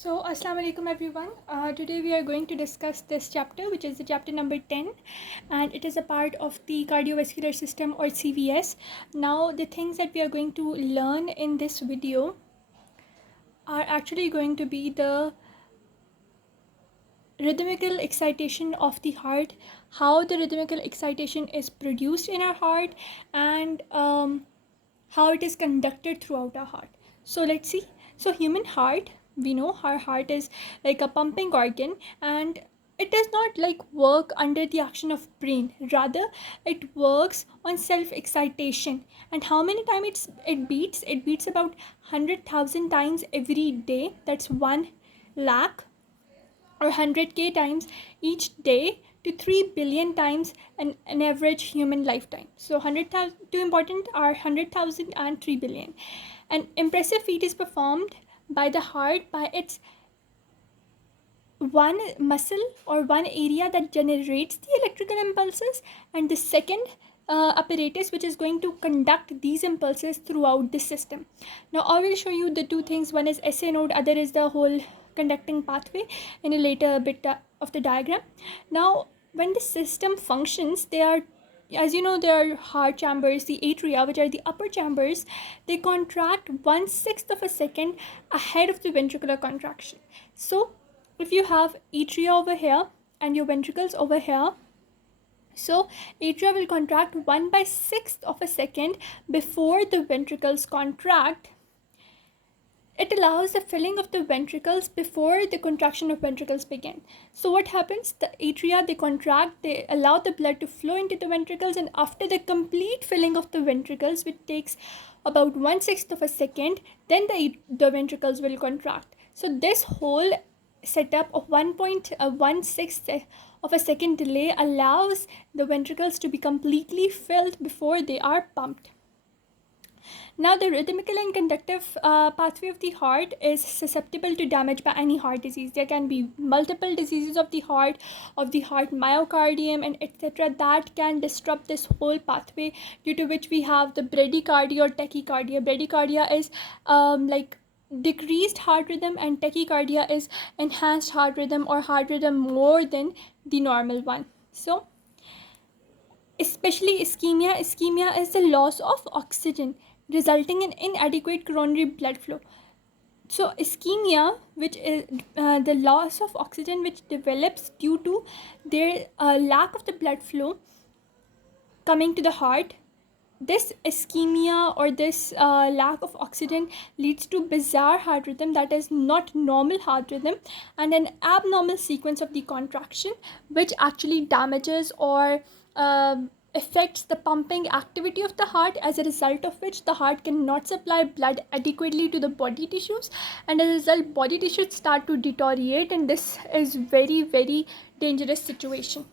So, Assalamu alaikum everyone. Today we are going to discuss this chapter, which is the chapter number 10, and it is a part of the cardiovascular system or CVS. Now, the things that we are going to learn in this video are actually going to be the rhythmical excitation of the heart, how the rhythmical excitation is produced in our heart, and how it is conducted throughout our heart. So let's see. So human heart, we know our heart is like a pumping organ, and it does not like work under the action of brain. Rather, it works on self excitation. And how many times it beats about 100,000 times every day. That's 1 lakh or 100k times each day to 3 billion times an average human lifetime. So 100,000, two important are 100,000 and 3 billion. An impressive feat is performed by the heart by its one muscle or one area that generates the electrical impulses, and the second apparatus which is going to conduct these impulses throughout the system. Now I will show you the two things. One is SA node, other is the whole conducting pathway in a later bit of the diagram. Now when the system functions, they are, as you know, there are heart chambers, the atria, which are the upper chambers. They contract 1/6 of a second ahead of the ventricular contraction. So if you have atria over here and your ventricles over here, so atria will contract 1/6 of a second before the ventricles contract. It allows the filling of the ventricles before the contraction of ventricles begin. So what happens? The atria, they contract, they allow the blood to flow into the ventricles, and after the complete filling of the ventricles, which takes about 1/6 of a second, then the ventricles will contract. So this whole setup of 1.16 of a second delay allows the ventricles to be completely filled before they are pumped. Now, the rhythmical and conductive pathway of the heart is susceptible to damage by any heart disease. There can be multiple diseases of the heart myocardium, and etc. that can disrupt this whole pathway, due to which we have the bradycardia or tachycardia. Bradycardia is like decreased heart rhythm, and tachycardia is enhanced heart rhythm or heart rhythm more than the normal one. So, especially ischemia. Ischemia is the loss of oxygen resulting in inadequate coronary blood flow. So ischemia, which is the loss of oxygen which develops due to their lack of the blood flow coming to the heart. This ischemia or this lack of oxygen leads to bizarre heart rhythm, that is not normal heart rhythm, and an abnormal sequence of the contraction, which actually damages or affects the pumping activity of the heart, as a result of which the heart cannot supply blood adequately to the body tissues, and as a result body tissues start to deteriorate, and this is very, very dangerous situation.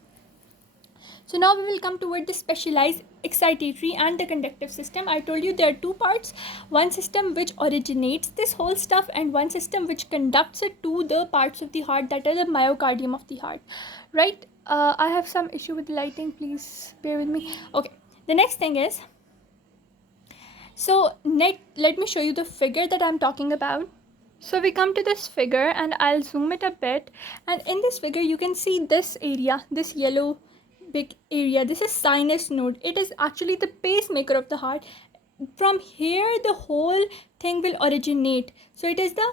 So now we will come toward the specialized excitatory and the conductive system. I told you there are two parts, one system which originates this whole stuff and one system which conducts it to the parts of the heart that are the myocardium of the heart, right? I have some issue with the lighting, please bear with me. Okay, the next thing is, so let me show you the figure that I'm talking about. So we come to this figure and I'll zoom it a bit, and in this figure you can see this area, this yellow big area. This is sinus node. It is actually the pacemaker of the heart. From here the whole thing will originate. So it is the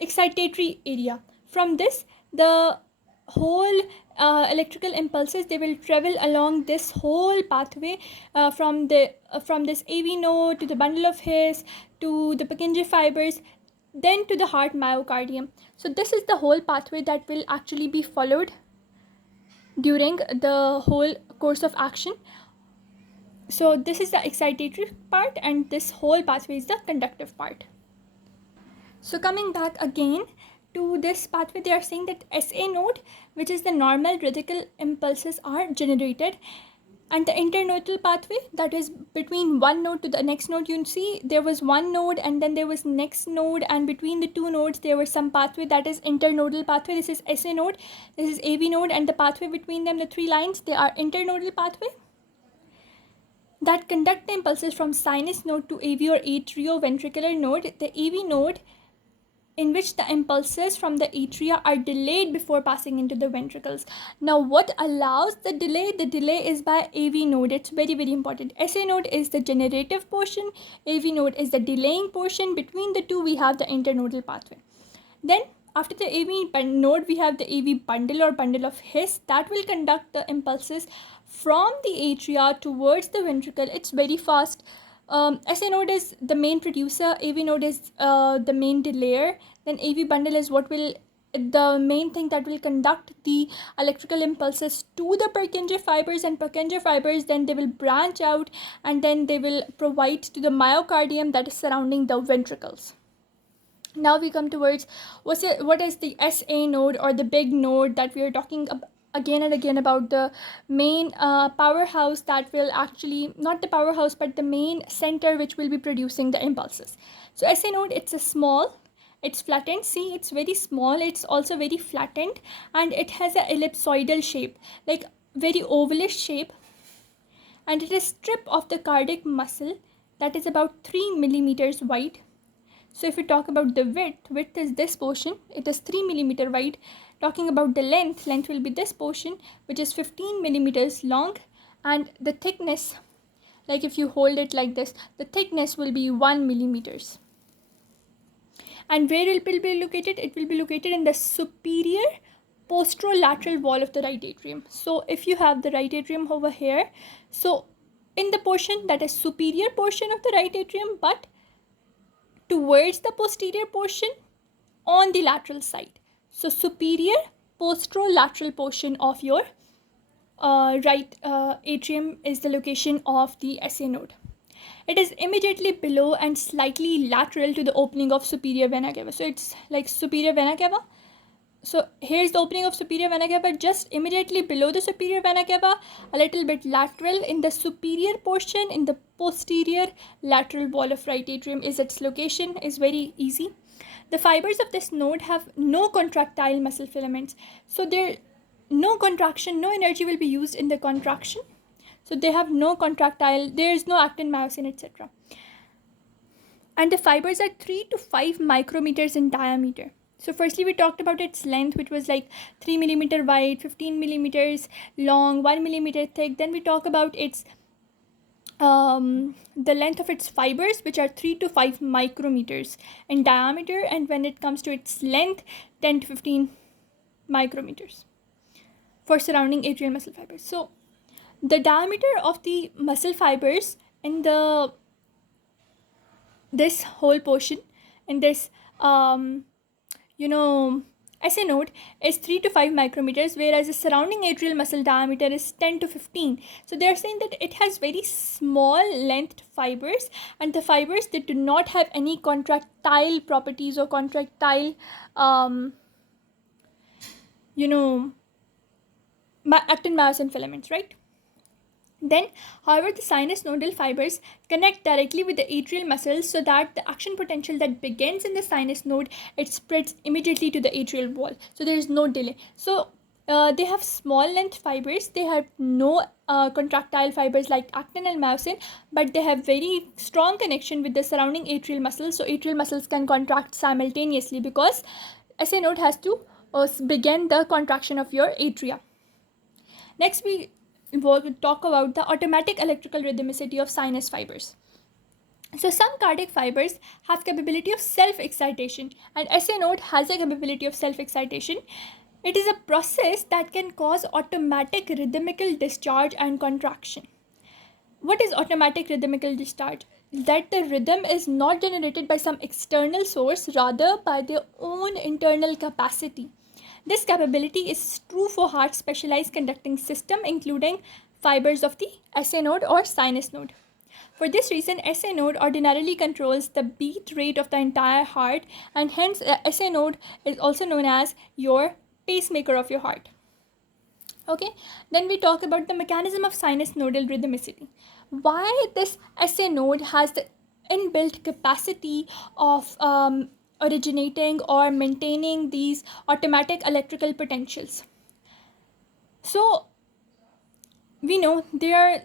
excitatory area. From this, the whole electrical impulses, they will travel along this whole pathway from this AV node to the bundle of His to the Purkinje fibers, then to the heart myocardium. So this is the whole pathway that will actually be followed during the whole course of action. So this is the excitatory part, and this whole pathway is the conductive part. So coming back again to this pathway, they are saying that SA node, which is the normal rhythmical impulses, are generated, and the internodal pathway, that is between one node to the next node. You see there was one node and then there was next node, and between the two nodes there was some pathway, that is internodal pathway. This is SA node, this is AV node, and the pathway between them, the three lines, they are internodal pathway that conduct the impulses from sinus node to AV or atrioventricular node. The AV node in which the impulses from the atria are delayed before passing into the ventricles. Now, what allows the delay? The delay is by AV node. It's very, very important. SA node is the generative portion. AV node is the delaying portion. Between the two, we have the internodal pathway. Then, after the AV node, we have the AV bundle or bundle of His that will conduct the impulses from the atria towards the ventricle. It's very fast. SA node is the main producer, AV node is the main delayer, then AV bundle is the main thing that will conduct the electrical impulses to the Purkinje fibers, and Purkinje fibers then they will branch out and then they will provide to the myocardium that is surrounding the ventricles. Now we come towards what is the SA node or the big node that we are talking again and again about, the main powerhouse that will actually, not the powerhouse but the main center which will be producing the impulses. So SA node, it's flattened. See, it's very small, it's also very flattened, and it has a ellipsoidal shape, like very ovalish shape, and it is strip of the cardiac muscle that is about 3 millimeters wide. So if we talk about the width is this portion, it is 3 millimeter wide. Talking about the length will be this portion, which is 15 millimeters long, and the thickness, like if you hold it like this, the thickness will be 1 millimeters. And where it will be located? It will be located in the superior posterolateral wall of the right atrium. So if you have the right atrium over here, so in the portion that is superior portion of the right atrium, but towards the posterior portion on the lateral side. So superior posterolateral portion of your right atrium is the location of the SA node. It is immediately below and slightly lateral to the opening of superior vena cava. So it's like superior vena cava. So here's the opening of superior vena cava, just immediately below the superior vena cava, a little bit lateral in the superior portion, in the posterior lateral wall of right atrium is its location, is very easy. The fibers of this node have no contractile muscle filaments. So there no contraction, no energy will be used in the contraction. So they have no contractile, there is no actin, myosin, etc. And the fibers are 3 to 5 micrometers in diameter. So firstly, we talked about its length, which was like 3 millimeter wide, 15 millimeters long, 1 millimeter thick. Then we talk about its the length of its fibers, which are 3 to 5 micrometers in diameter, and when it comes to its length, 10 to 15 micrometers for surrounding atrial muscle fibers. So the diameter of the muscle fibers in this whole portion in this SA node is 3 to 5 micrometers, whereas the surrounding atrial muscle diameter is 10 to 15. So they are saying that it has very small length fibers, and the fibers that do not have any contractile properties or contractile actin, myosin filaments, right? Then, however, the sinus nodal fibers connect directly with the atrial muscles, so that the action potential that begins in the sinus node, it spreads immediately to the atrial wall. So there is no delay. So they have small length fibers. They have no contractile fibers like actin and myosin, but they have very strong connection with the surrounding atrial muscles. So atrial muscles can contract simultaneously because SA node has to begin the contraction of your atria. Next, we will talk about the automatic electrical rhythmicity of sinus fibers. So some cardiac fibers have capability of self-excitation, and SA node has a capability of self-excitation. It is a process that can cause automatic rhythmical discharge and contraction. What is automatic rhythmical discharge? That the rhythm is not generated by some external source, rather by their own internal capacity. This capability is true for heart's specialized conducting system, including fibers of the SA node or sinus node. For this reason, SA node ordinarily controls the beat rate of the entire heart, and hence SA node is also known as your pacemaker of your heart. Okay, then we talk about the mechanism of sinus nodal rhythmicity. Why this SA node has the inbuilt capacity of originating or maintaining these automatic electrical potentials. So we know they are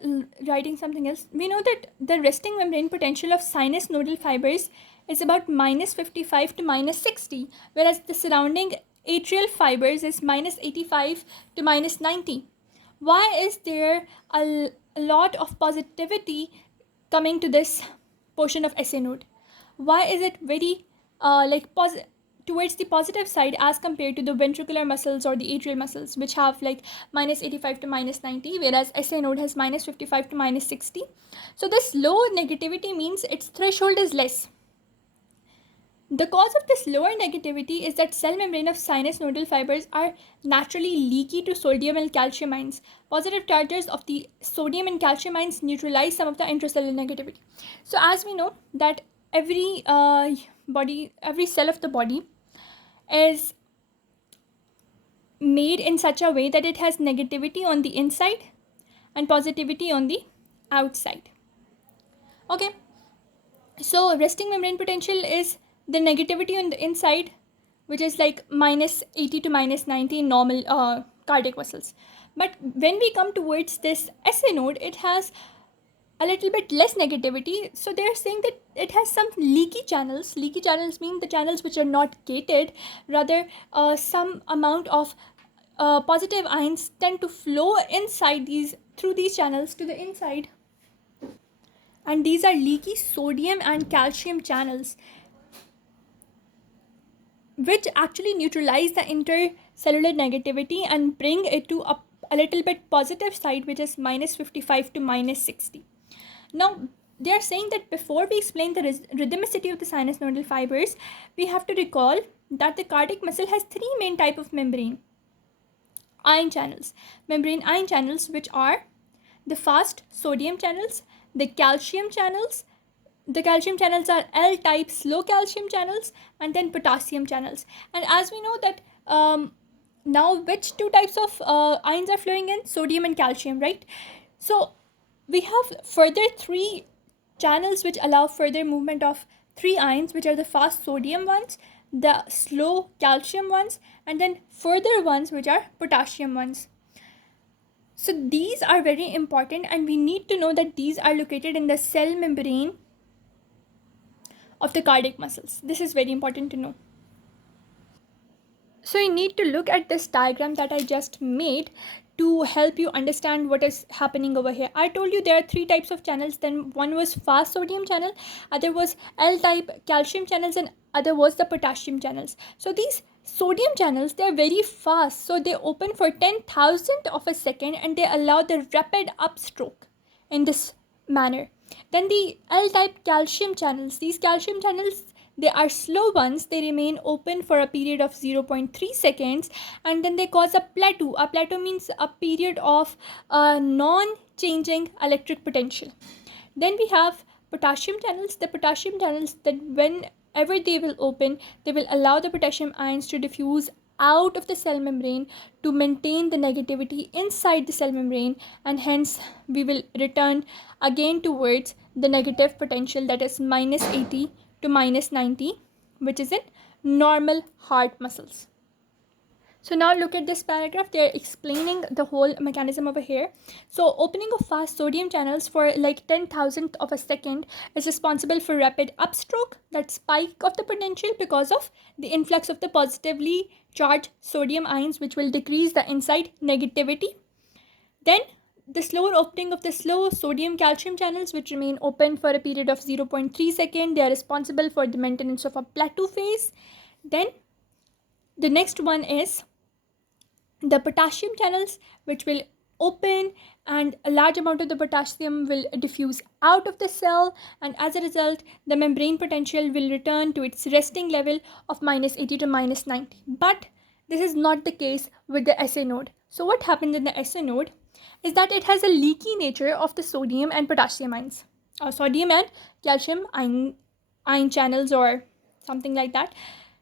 writing something else. We know that the resting membrane potential of sinus nodal fibers is about minus 55 to minus 60, whereas the surrounding atrial fibers is minus 85 to minus 90. Why is there a lot of positivity coming to this portion of SA node? Why is it very towards the positive side as compared to the ventricular muscles or the atrial muscles, which have like minus 85 to minus 90, whereas SA node has minus 55 to minus 60? So this low negativity means its threshold is less. The cause of this lower negativity is that cell membrane of sinus nodal fibers are naturally leaky to sodium and calcium ions. Positive charges of the sodium and calcium ions neutralize some of the intracellular negativity. So as we know that every cell of the body is made in such a way that it has negativity on the inside and positivity on the outside. Okay, so resting membrane potential is the negativity on the inside, which is like minus 80 to minus 90 in normal cardiac muscles. But when we come towards this SA node, it has a little bit less negativity. So they're saying that it has some leaky channels. Leaky channels mean the channels which are not gated, rather some amount of positive ions tend to flow through these channels to the inside. And these are leaky sodium and calcium channels, which actually neutralize the intercellular negativity and bring it to a little bit positive side, which is minus 55 to minus 60. Now, they are saying that before we explain the rhythmicity of the sinus nodal fibers, we have to recall that the cardiac muscle has three main types of membrane ion channels, which are the fast sodium channels, the calcium channels. The calcium channels are L-type slow calcium channels, and then potassium channels. And as we know that now which two types of ions are flowing in? Sodium and calcium, right? So we have further three channels which allow further movement of three ions, which are the fast sodium ones, the slow calcium ones, and then further ones which are potassium ones. So these are very important, and we need to know that these are located in the cell membrane of the cardiac muscles. This is very important to know. So you need to look at this diagram that I just made to help you understand what is happening over here. I told you there are three types of channels. Then one was fast sodium channel, other was L-type calcium channels, and other was the potassium channels. So these sodium channels, they are very fast. So they open for 10,000 of a second and they allow the rapid upstroke in this manner. Then the L-type calcium channels, these calcium channels, they are slow ones. They remain open for a period of 0.3 seconds and then they cause a plateau. A plateau means a period of non-changing electric potential. Then we have potassium channels. The potassium channels, that whenever they will open, they will allow the potassium ions to diffuse out of the cell membrane to maintain the negativity inside the cell membrane, and hence we will return again towards the negative potential, that is minus 80 to minus 90, which is in normal heart muscles. So now look at this paragraph. They're explaining the whole mechanism over here. So opening of fast sodium channels for like 10,000 of a second is responsible for rapid upstroke, that spike of the potential because of the influx of the positively charged sodium ions, which will decrease the inside negativity. Then the slower opening of the slow sodium calcium channels, which remain open for a period of 0.3 seconds. They are responsible for the maintenance of a plateau phase. Then the next one is the potassium channels, which will open and a large amount of the potassium will diffuse out of the cell, and as a result the membrane potential will return to its resting level of minus 80 to minus 90. But this is not the case with the SA node. So what happens in the SA node is that it has a leaky nature of the sodium and potassium ions, or sodium and calcium ion channels or something like that.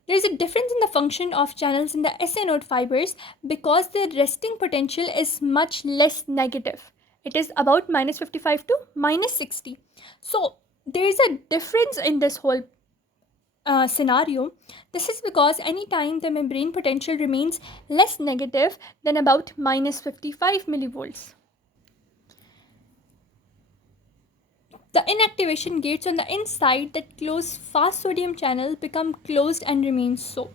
There is a difference in the function of channels in the SA node fibers because the resting potential is much less negative. It is about minus 55 to minus 60. So there is a difference in this whole scenario. This is because anytime the membrane potential remains less negative than about minus 55 millivolts, The inactivation gates on the inside that close fast sodium channels become closed and remain so.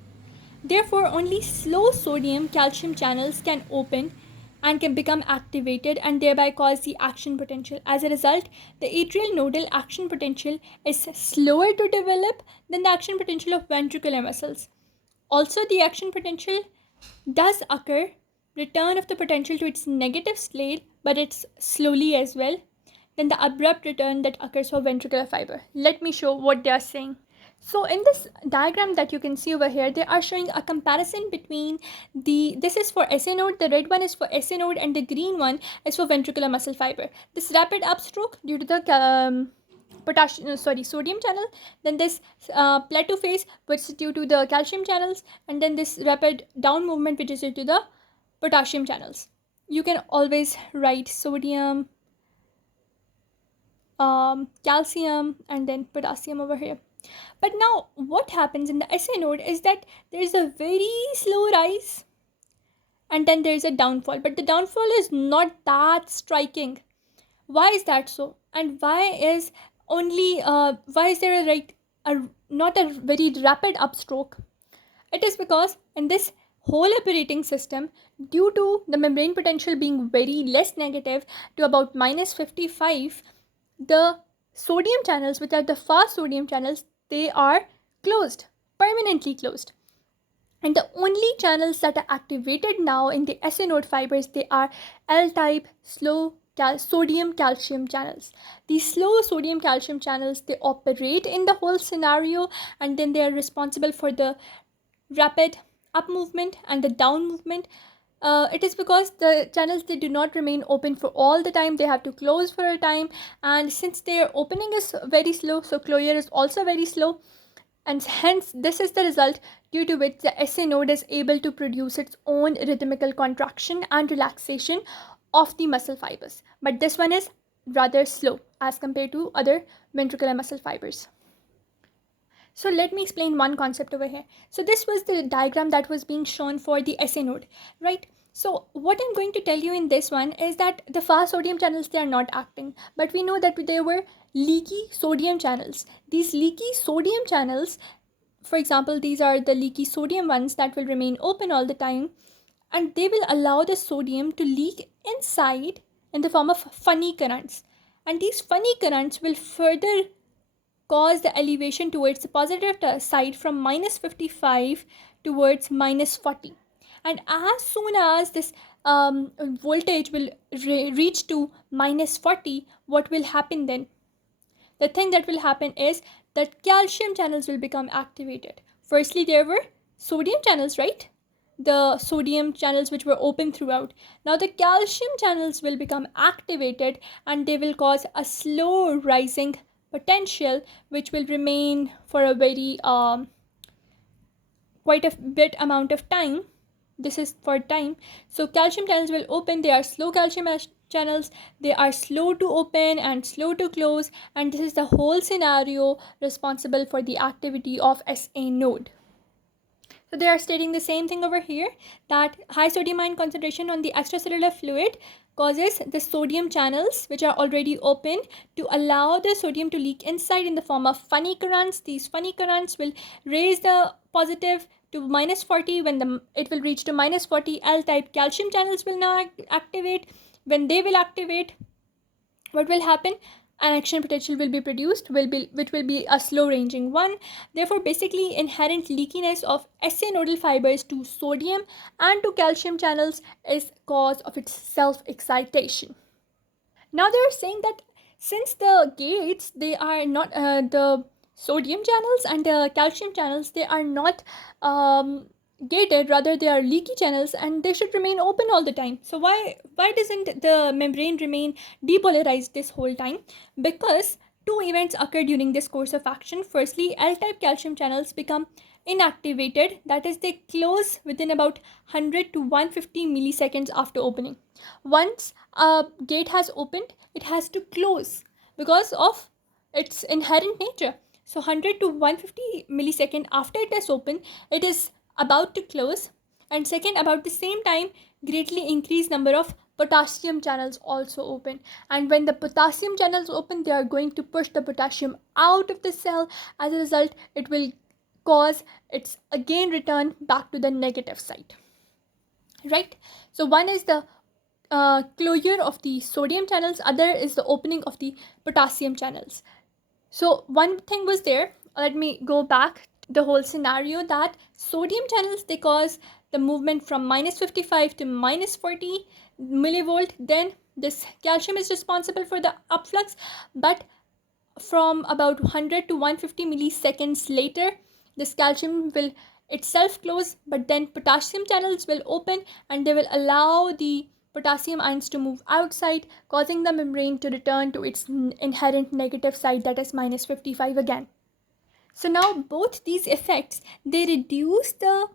Therefore, only slow sodium calcium channels can open and can become activated and thereby cause the action potential. As a result, the atrial nodal action potential is slower to develop than the action potential of ventricular muscles. Also, the action potential does occur, return of the potential to its negative state, but it's slowly as well, than the abrupt return that occurs for ventricular fiber. Let me show what they are saying. So in this diagram that you can see over here, they are showing a comparison between this is for SA node, the red one is for SA node, and the green one is for ventricular muscle fiber. This rapid upstroke due to the sodium channel, then this plateau phase which is due to the calcium channels, and then this rapid down movement which is due to the potassium channels. You can always write sodium, calcium, and then potassium over here. But now what happens in the SA node is that there is a very slow rise and then there is a downfall, but the downfall is not that striking. Why is that so? And why is there not a very rapid upstroke? It is because in this whole operating system, due to the membrane potential being very less negative to about minus 55, the sodium channels, which are the fast sodium channels, they are closed, permanently closed. And the only channels that are activated now in the SA node fibers, they are L-type slow sodium calcium channels. These slow sodium calcium channels, they operate in the whole scenario, and then they are responsible for the rapid up movement and the down movement. It is because the channels, they do not remain open for all the time, they have to close for a time, and since their opening is very slow, so closure is also very slow, and hence this is the result due to which the SA node is able to produce its own rhythmical contraction and relaxation of the muscle fibers. But this one is rather slow as compared to other ventricular muscle fibers. So let me explain one concept over here. So this was the diagram that was being shown for the SA node, right? So what I'm going to tell you in this one is that the fast sodium channels, they are not acting, but we know that there were leaky sodium channels. These leaky sodium channels, for example, these are the leaky sodium ones that will remain open all the time, and they will allow the sodium to leak inside in the form of funny currents. And these funny currents will further cause the elevation towards the positive side from minus 55 towards minus 40. And as soon as this voltage will reach to minus 40, what will happen then? The thing that will happen is that calcium channels will become activated. Firstly, there were sodium channels, right? The sodium channels which were open throughout. Now the calcium channels will become activated and they will cause a slow rising potential which will remain for a very quite a bit amount of time. This is for time. So calcium channels will open. They are slow calcium channels. They are slow to open and slow to close, and this is the whole scenario responsible for the activity of SA node. So they are stating the same thing over here, that high sodium ion concentration on the extracellular fluid causes the sodium channels, which are already open, to allow the sodium to leak inside in the form of funny currents. These funny currents will raise the positive to minus 40. When it will reach to minus 40, L-type calcium channels will now activate. When they will activate, what will happen? An action potential will be produced, which will be a slow ranging one. Therefore, basically, inherent leakiness of SA nodal fibers to sodium and to calcium channels is cause of its self-excitation. Now they are saying that since the gates, they are not the sodium channels and the calcium channels, they are not gated, rather they are leaky channels, and they should remain open all the time. So why doesn't the membrane remain depolarized this whole time? Because two events occur during this course of action. Firstly, L-type calcium channels become inactivated, that is, they close within about 100 to 150 milliseconds after opening. Once a gate has opened, it has to close because of its inherent nature. So 100 to 150 millisecond after it is open, it is about to close. And second, about the same time, greatly increased number of potassium channels also open. And when the potassium channels open, they are going to push the potassium out of the cell. As a result, it will cause its again return back to the negative side, right? So one is the closure of the sodium channels, other is the opening of the potassium channels. So one thing was there, let me go back the whole scenario, that sodium channels, they cause the movement from minus 55 to minus 40 millivolt. Then this calcium is responsible for the upflux, but from about 100 to 150 milliseconds later, this calcium will itself close, but then potassium channels will open and they will allow the potassium ions to move outside, causing the membrane to return to its inherent negative side, that is minus 55 again. So now both these effects, they reduce the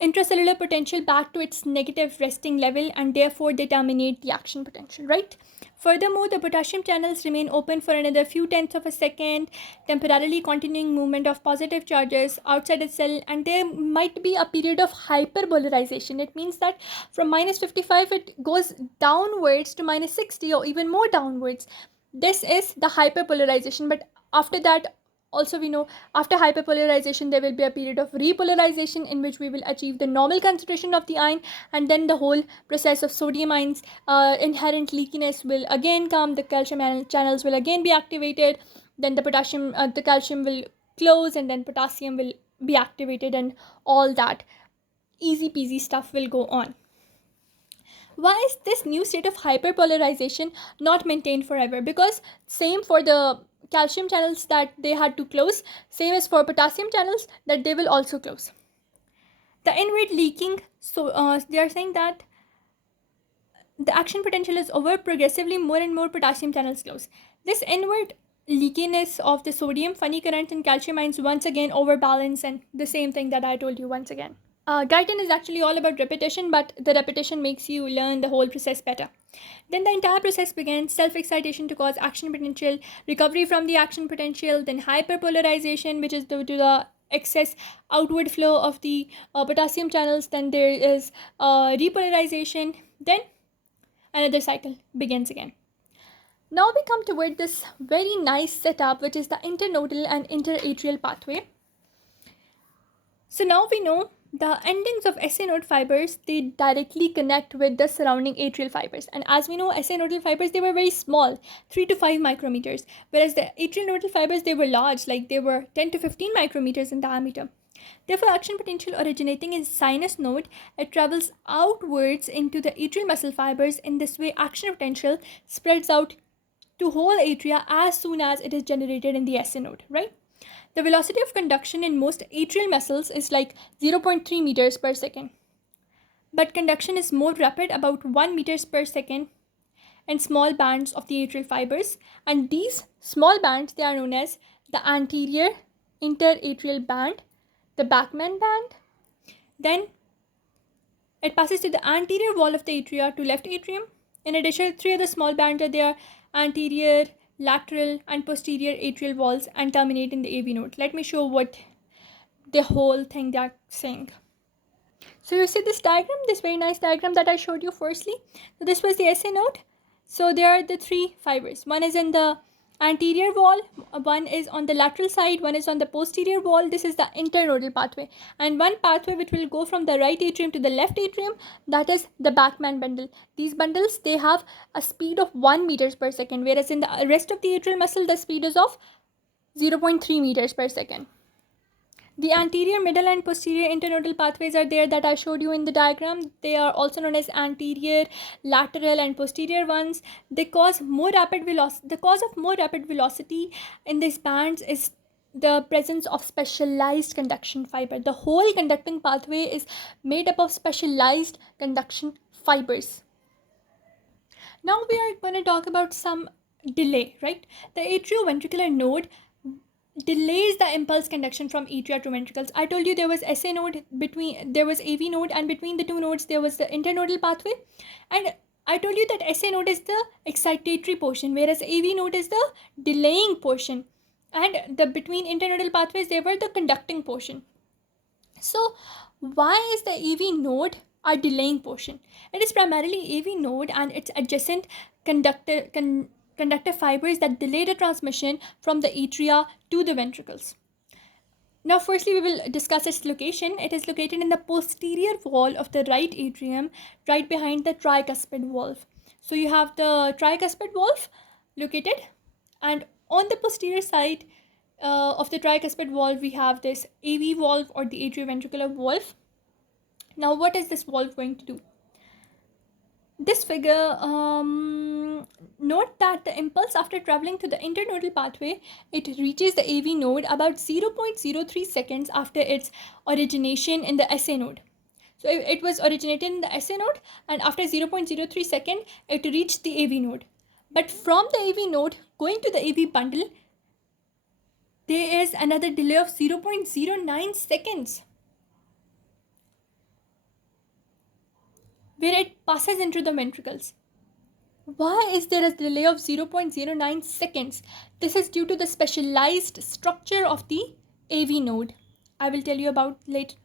intracellular potential back to its negative resting level, and therefore they terminate the action potential, right? Furthermore, the potassium channels remain open for another few tenths of a second, temporarily continuing movement of positive charges outside the cell, and there might be a period of hyperpolarization. It means that from minus 55 it goes downwards to minus 60 or even more downwards. This is the hyperpolarization, but after that, also we know, after hyperpolarization there will be a period of repolarization in which we will achieve the normal concentration of the ion, and then the whole process of sodium ions inherent leakiness will again come, the calcium channels will again be activated, then the calcium will close, and then potassium will be activated, and all that easy peasy stuff will go on. Why is this new state of hyperpolarization not maintained forever? Because same for the calcium channels that they had to close, same as for potassium channels that they will also close. The inward leaking, so they are saying that the action potential is over, progressively more and more potassium channels close. This inward leakiness of the sodium, funny currents, and calcium ions once again overbalance, and the same thing that I told you once again. Guyton is actually all about repetition, but the repetition makes you learn the whole process better. Then the entire process begins, self-excitation to cause action potential, recovery from the action potential, then hyperpolarization, which is due to the excess outward flow of the potassium channels, then there is repolarization, then another cycle begins again. Now we come toward this very nice setup, which is the internodal and interatrial pathway. So now we know the endings of SA node fibers, they directly connect with the surrounding atrial fibers. And as we know, SA nodal fibers, they were very small, 3 to 5 micrometers. Whereas the atrial nodal fibers, they were large, like they were 10 to 15 micrometers in diameter. Therefore, action potential originating in sinus node, it travels outwards into the atrial muscle fibers. In this way, action potential spreads out to whole atria as soon as it is generated in the SA node, right? The velocity of conduction in most atrial muscles is like 0.3 meters per second. But conduction is more rapid, about 1 meters per second, in small bands of the atrial fibers. And these small bands, they are known as the anterior interatrial band, the Bachmann band. Then it passes to the anterior wall of the atria to left atrium. In addition, 3 other small bands are there: anterior, lateral, and posterior atrial walls, and terminate in the AV node. Let me show what the whole thing they are saying. So you see this diagram, this very nice diagram that I showed you firstly. So this was the SA node. So there are the 3 fibers. One is in the anterior wall, one is on the lateral side, one is on the posterior wall. This is the internodal pathway, and one pathway which will go from the right atrium to the left atrium, that is the Bachmann bundle. These bundles, they have a speed of 1 meters per second, whereas in the rest of the atrial muscle the speed is of 0.3 meters per second. The anterior, middle, and posterior internodal pathways are there that I showed you in the diagram. They are also known as anterior, lateral, and posterior ones. They cause more rapid velocity. The cause of more rapid velocity in these bands is the presence of specialized conduction fiber. The whole conducting pathway is made up of specialized conduction fibers. Now we are going to talk about some delay, right? The atrioventricular node delays the impulse conduction from atria to ventricles. I told you there was SA node there was AV node, and between the two nodes there was the internodal pathway. And I told you that SA node is the excitatory portion, whereas AV node is the delaying portion. And the between internodal pathways, they were the conducting portion. So why is the AV node are delaying portion. It is primarily AV node and its adjacent conductive fibers that delay the transmission from the atria to the ventricles. Now, firstly, we will discuss its location. It is located in the posterior wall of the right atrium, right behind the tricuspid valve. So you have the tricuspid valve located, and on the posterior side of the tricuspid valve, we have this AV valve or the atrioventricular valve. Now, what is this valve going to do? This figure, note that the impulse after traveling to the internodal pathway, it reaches the AV node about 0.03 seconds after its origination in the SA node. So it was originated in the SA node, and after 0.03 second, it reached the AV node. But from the AV node going to the AV bundle, there is another delay of 0.09 seconds, where it passes into the ventricles. Why is there a delay of 0.09 seconds? This is due to the specialized structure of the AV node. I will tell you about later.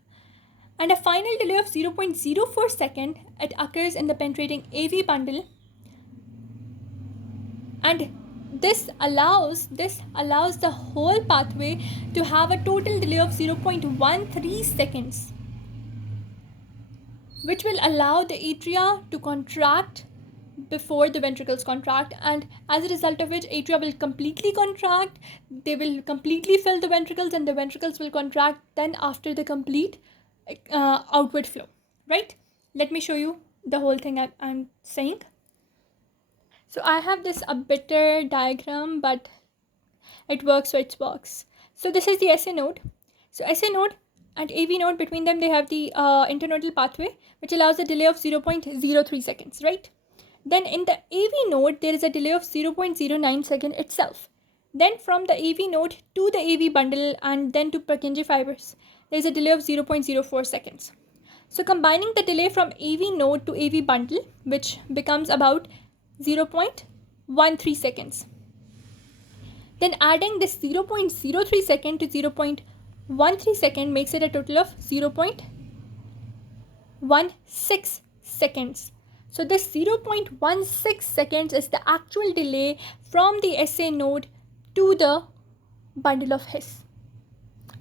And a final delay of 0.04 second, it occurs in the penetrating AV bundle. And this allows the whole pathway to have a total delay of 0.13 seconds, which will allow the atria to contract before the ventricles contract, and as a result of which atria will completely contract, they will completely fill the ventricles, and the ventricles will contract then after the complete outward flow, right? Let me show you the whole thing I'm saying. So I have this a bitter diagram, but it works, so it works. So this is the SA node. So SA node and AV node, between them they have the internodal pathway, which allows a delay of 0.03 seconds, right? Then in the AV node, there is a delay of 0.09 second itself. Then from the AV node to the AV bundle and then to Purkinje fibers, there is a delay of 0.04 seconds. So combining the delay from AV node to AV bundle, which becomes about 0.13 seconds. Then adding this 0.03 second to 0.13 second makes it a total of 0.16 seconds. So this 0.16 seconds is the actual delay from the SA node to the bundle of His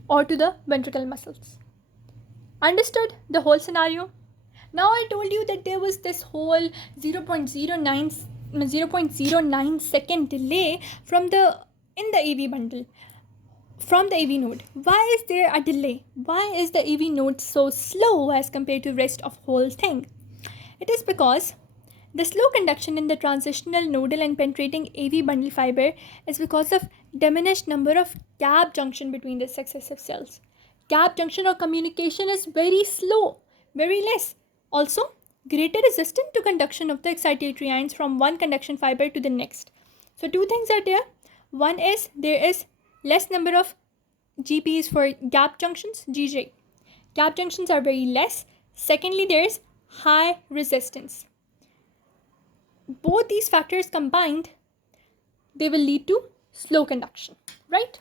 or to the ventricle muscles. Understood the whole scenario? Now I told you that there was this whole 0.09 second delay in the AV bundle from the AV node. Why is there a delay? Why is the AV node so slow as compared to rest of whole thing? It is because the slow conduction in the transitional nodal and penetrating AV bundle fiber is because of diminished number of gap junction between the successive cells. Gap junction or communication is very slow, very less. Also, greater resistance to conduction of the excitatory ions from one conduction fiber to the next. So two things are there. One is there is less number of GPs for gap junctions, GJ. Gap junctions are very less. Secondly, there is high resistance. Both these factors combined, they will lead to slow conduction, right?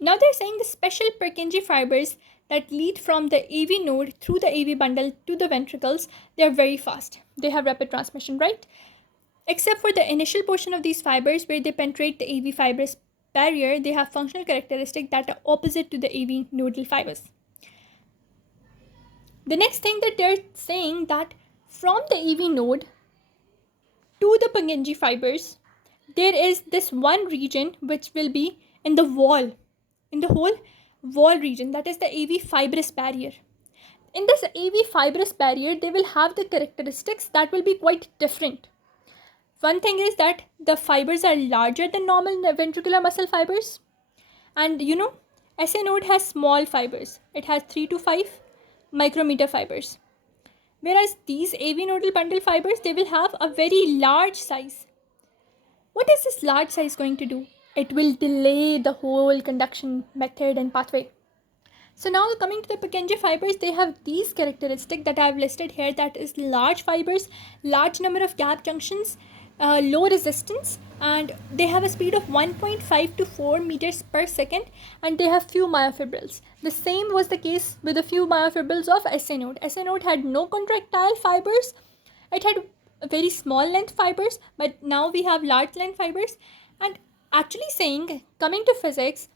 Now they're saying the special Purkinje fibers that lead from the AV node through the AV bundle to the ventricles, they are very fast. They have rapid transmission, right? Except for the initial portion of these fibers where they penetrate the AV fibrous barrier, they have functional characteristics that are opposite to the AV nodal fibers. The next thing that they're saying that from the AV node to the Purkinje fibers, there is this one region which will be in the wall, in the whole wall region, that is the AV fibrous barrier. In this AV fibrous barrier, they will have the characteristics that will be quite different. One thing is that the fibers are larger than normal ventricular muscle fibers, and SA node has small fibers. It has 3 to 5 micrometer fibers, whereas these AV nodal bundle fibers, they will have a very large size. What is this large size going to do? It will delay the whole conduction method and pathway. So now coming to the Purkinje fibers, they have these characteristics that I have listed here, that is large fibers, large number of gap junctions, low resistance, and they have a speed of 1.5 to 4 meters per second, and they have few myofibrils. The same was the case with a few myofibrils of SA node. SA node had no contractile fibers. It had very small length fibers, but now we have large length fibers. And actually saying, coming to physics,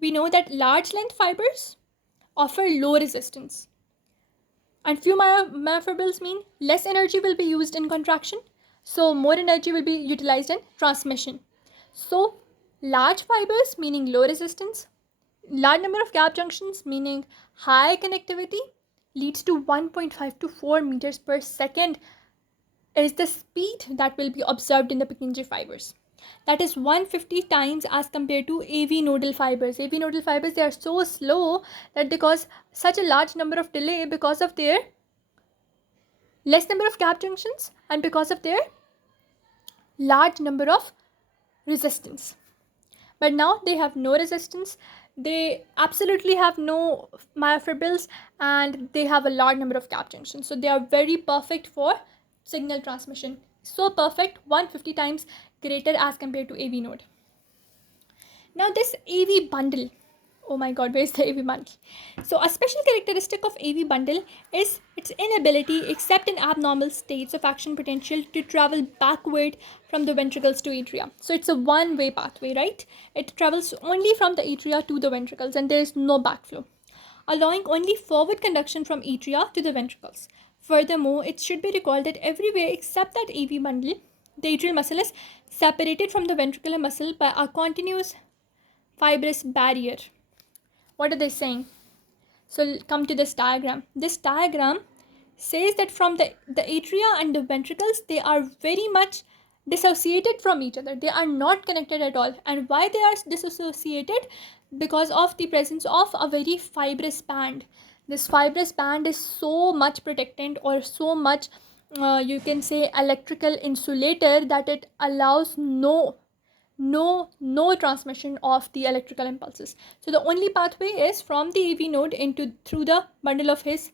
we know that large length fibers offer low resistance, and few myofibrils mean less energy will be used in contraction, so more energy will be utilized in transmission. So large fibers meaning low resistance, large number of gap junctions meaning high connectivity leads to 1.5 to 4 meters per second is the speed that will be observed in the Purkinje fibers. That is 150 times as compared to AV nodal fibers. AV nodal fibers, they are so slow that they cause such a large number of delay because of their less number of gap junctions and because of their large number of resistance. But now they have no resistance, they absolutely have no myofibrils, and they have a large number of gap junctions. So they are very perfect for signal transmission. So perfect, 150 times greater as compared to AV node. Now this AV bundle, oh my god, where's the AV bundle? So a special characteristic of AV bundle is its inability, except in abnormal states of action potential, to travel backward from the ventricles to atria. So it's a one-way pathway, right? It travels only from the atria to the ventricles, and there is no backflow, allowing only forward conduction from atria to the ventricles. Furthermore, it should be recalled that everywhere except that AV bundle, the atrial muscle is separated from the ventricular muscle by a continuous fibrous barrier. What are they saying? So come to this diagram. This diagram says that from the atria and the ventricles, they are very much dissociated from each other. They are not connected at all. And why they are dissociated? Because of the presence of a very fibrous band. This fibrous band is so much protectant, or so much you can say electrical insulator, that it allows no transmission of the electrical impulses. So the only pathway is from the AV node into through the bundle of His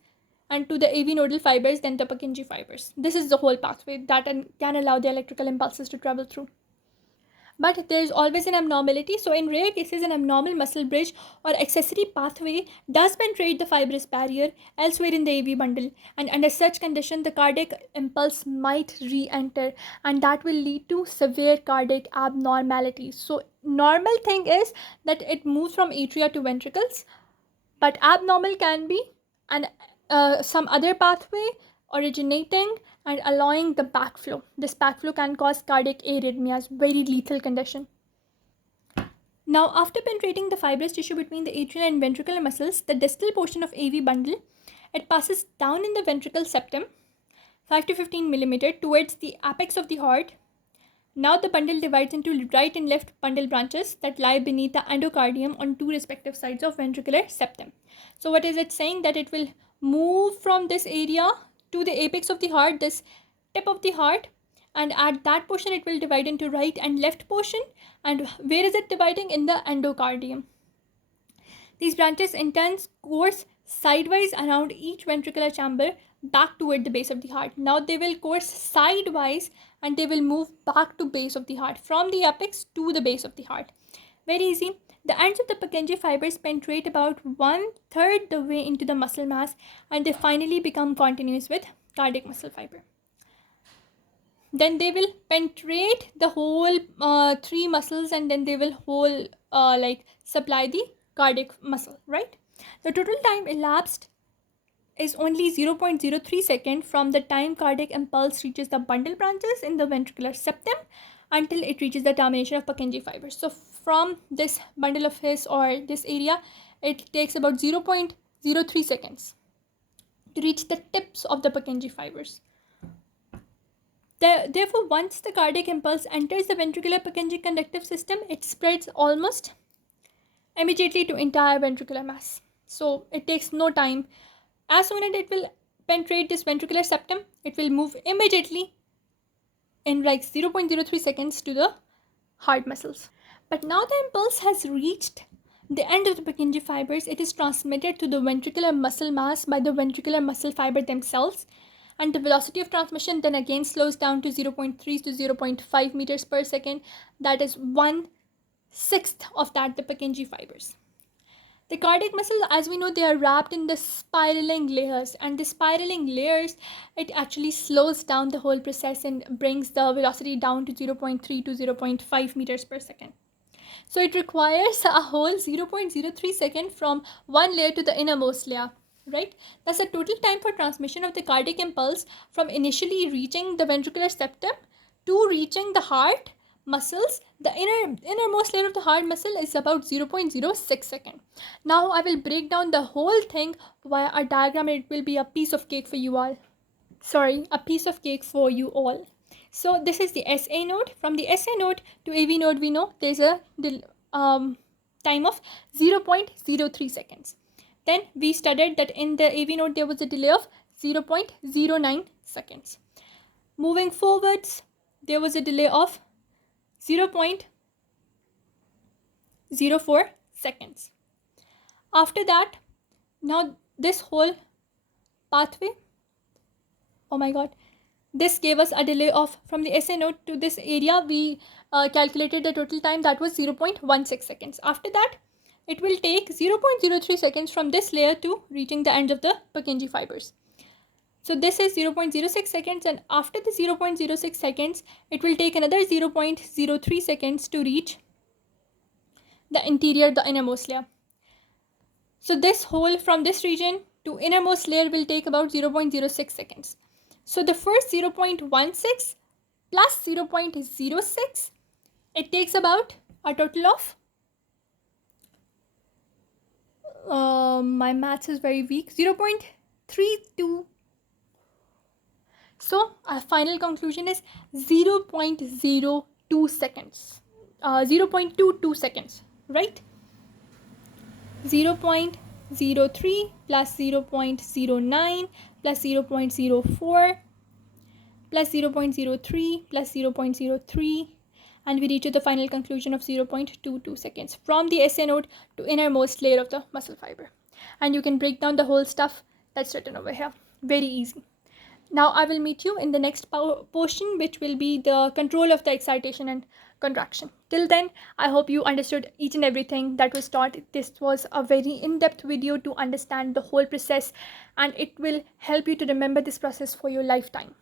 and to the AV nodal fibers, then the Purkinje fibers. This is the whole pathway that can allow the electrical impulses to travel through. But there is always an abnormality. So in rare cases, an abnormal muscle bridge or accessory pathway does penetrate the fibrous barrier elsewhere in the AV bundle, and under such condition, the cardiac impulse might re-enter, and that will lead to severe cardiac abnormalities. So normal thing is that it moves from atria to ventricles, but abnormal can be some other pathway originating and allowing the backflow. This backflow can cause cardiac arrhythmias, very lethal condition. Now, after penetrating the fibrous tissue between the atrial and ventricular muscles, the distal portion of AV bundle, it passes down in the ventricle septum, 5 to 15 millimeter, towards the apex of the heart. Now the bundle divides into right and left bundle branches that lie beneath the endocardium on two respective sides of ventricular septum. So what is it saying? That it will move from this area to the apex of the heart, this tip of the heart, and at that portion it will divide into right and left portion. And where is it dividing? In the endocardium. These branches in turn course sidewise around each ventricular chamber back toward the base of the heart. Now they will course sidewise and they will move back to base of the heart, from the apex to the base of the heart. Very easy. The ends of the Purkinje fibers penetrate about 1/3 the way into the muscle mass, and they finally become continuous with cardiac muscle fiber. Then they will penetrate the whole three muscles, and then they will whole supply the cardiac muscle, right? The total time elapsed is only 0.03 seconds from the time cardiac impulse reaches the bundle branches in the ventricular septum until it reaches the termination of Purkinje fibers. So from this bundle of His or this area, it takes about 0.03 seconds to reach the tips of the Purkinje fibers. Therefore, once the cardiac impulse enters the ventricular Purkinje conductive system, it spreads almost immediately to entire ventricular mass. So it takes no time. As soon as it will penetrate this ventricular septum, it will move immediately in like 0.03 seconds to the heart muscles. But now the impulse has reached the end of the Purkinje fibers. It is transmitted to the ventricular muscle mass by the ventricular muscle fiber themselves, and the velocity of transmission then again slows down to 0.3 to 0.5 meters per second. That is 1/6 of that the Purkinje fibers. The cardiac muscles, as we know, they are wrapped in the spiraling layers, and the spiraling layers, it actually slows down the whole process and brings the velocity down to 0.3 to 0.5 meters per second. So it requires a whole 0.03 second from one layer to the innermost layer, right? That's the total time for transmission of the cardiac impulse from initially reaching the ventricular septum to reaching the heart muscles. The innermost layer of the heart muscle is about 0.06 second. Now I will break down the whole thing via a diagram, and it will be a piece of cake for you all. A piece of cake for you all. So this is the SA node. From the SA node to AV node, we know there's a time of 0.03 seconds. Then we studied that in the AV node there was a delay of 0.09 seconds. Moving forwards, there was a delay of 0.04 seconds. After that, now this whole pathway, oh my god, this gave us a delay of, from the SA node to this area, we calculated the total time, that was 0.16 seconds. After that, it will take 0.03 seconds from this layer to reaching the end of the Purkinje fibers. So this is 0.06 seconds, and after the 0.06 seconds, it will take another 0.03 seconds to reach the interior, the innermost layer. So this whole, from this region to innermost layer, will take about 0.06 seconds. So the first 0.16 plus 0.06, it takes about a total of, my maths is very weak, 0.32. So our final conclusion is 0.02 seconds, 0.22 seconds, right? 0.03 plus 0.09 plus 0.04 plus 0.03 plus 0.03, and we reach to the final conclusion of 0.22 seconds from the SA node to innermost layer of the muscle fiber. And you can break down the whole stuff that's written over here. Very easy. Now I will meet you in the next portion, which will be the control of the excitation and contraction. Till then, I hope you understood each and everything that was taught. This was a very in-depth video to understand the whole process, and it will help you to remember this process for your lifetime.